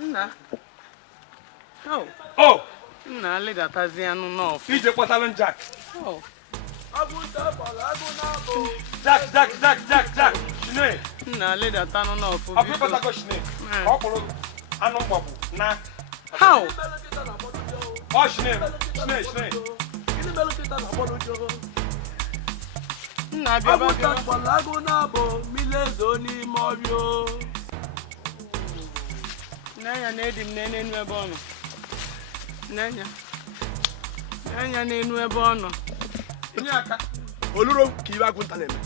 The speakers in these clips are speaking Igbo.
Nna. Oh. Nna ledatazi anụ n'ọfụ. Ije kpọtalụ Jack. Oh. Jack. Shine. Nna ledata anụ n'ọfụ. Ọ pụtako Shine. Ọ kpụrụ anụ mgbagbu na. How? Oh, Shine. Nna bịa bịa. Agụ na-abụ milezo n'ime ọrịa. N'anya na-edi m n'enu ebe ọ nọ. N'anya n'enu ebe ọ nọ. Onye aka. Oluro ka ibe agụ nta na-eme.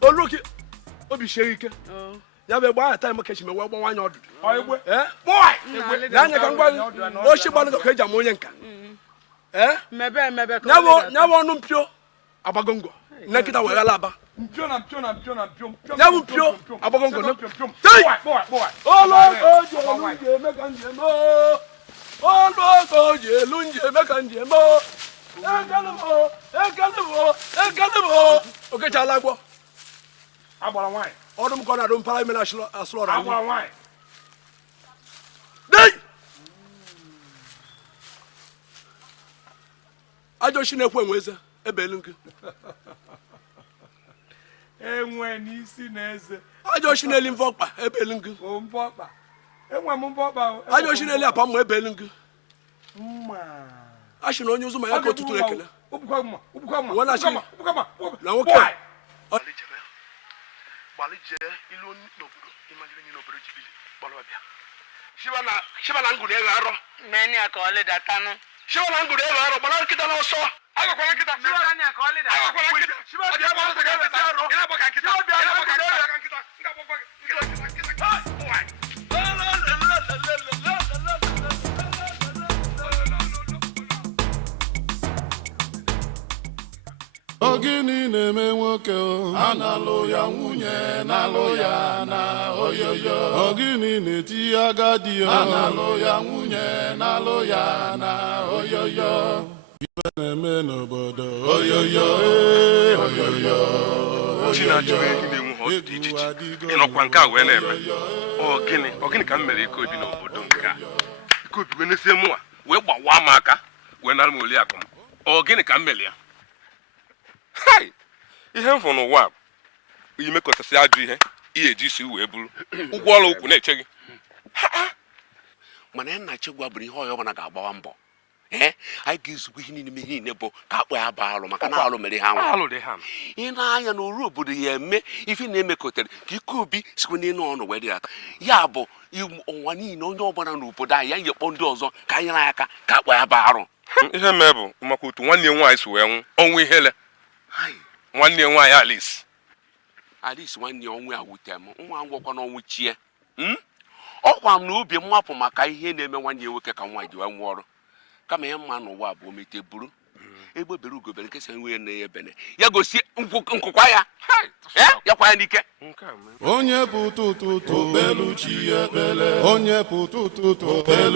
Oluro ka obi sie ike. Ya bụ egbe ahụ time kechi mewe gbanwa anya ọdụ. Egbe. Boy. N'anya ka ngwa oshi gbanụ ka eji ama onye nka. Mebe ka. Ya bụ ọnụ mpio agbagongo. Nne nkịta weghara aba. Mpio. Ya bụ mpio agbagongo. Boy. Olo ji elu nji eme ka nji eme. Egalimo. Okechala agwọ. Agbara nwanyị. Ọdụ m ka ọ na-adụ mpara ime na asụrụ ọra. Agbara nwanyị. Dey! Ajọ shi na-ekwu enwe eze ebelu nkụ. Enwe n'isi na eze. Ajọ shi na-eli mfe ọkpa ebelu nkụ. O mbọkpa. Enwe m mbọkpa. Ajọ shi na-eli apa mma ebelu nkụ. Mma. Ashị na onye ụzụ ma ya ka otutu ekele. Ubukwa mma. Nwa na-achị. Na nwoke. Gbali jee ilu n'obodo ịmagide nye n'obodo jibili gbara ọbịa. Shiba na ngụ na-eghe arọ. Meni aka ọ ledatanụ. Shiba na ngụ na-eghe arọ gbara nkịta n'ọsọ. Agwakwala nkịta. Meni aka ọ ledatanụ. Agwakwala nkịta. Shiba bịa gbara nkịta arọ. Ị na-abọ ka nkịta. Ị na-abọ ka nkịta. Ogini na-eme nwoke a na-alụ ya nwunye na-alụ ya na oyoyo. Ogini na-eti agadi a na-alụ ya nwunye na-alụ ya na oyoyo. Ibe na-eme n'obodo oyoyo ịnọkwa nke a wee na-eme ogini ka m mere ike obi n'obodo nke a ike obi wee nesie mụnwa wee gbawa m aka wee nara m oliakụ m ogini ka m mere ya hai ihe m fụrụ n'ụwa imekọtasị ajụ ihe ihe eji isi wee bụrụ ụgwọ ọrụ ukwu na-eche gị mana ya nna Chegwa bụrụ ihe ọyọ ọbụla ga-agbawa mbọ anyị ga-ezukwa ihe niile bụ ka akpọ ya baa alụ maka na alụ mere ha alụ dị ha ị na-anya na oru obodo ya eme ife na-emekọtara ka ike obi sikwa n'elu ọnụ wee dị aka ya bụ ụwa niile onye ọbụla n'obodo anyị ya nyekpọ ndị ọzọ ka anyị na aka ka akpọ ya baa arụ ihe mee bụ maka otu nwanne nwaanyị si wee nwụ ọnwụ ihele nwanne nwaanyị Alice nwanne ọnwụ ya wute m nwa ngwọkwa n'ọnwụ chie ọkwa m na obi mmapụ maka ihe na-eme nwanne nwoke ka nwa ji wee nwụọ ọrụ kama ya mma n'ụwa bụ omete buru egbe bere ugobere nkesa nwe na ya ebene ya gosi nkụkwa ya yakwa ya n'ike onye bụ tụtụtụ belu chi ekpele onye bụ tụtụtụ belu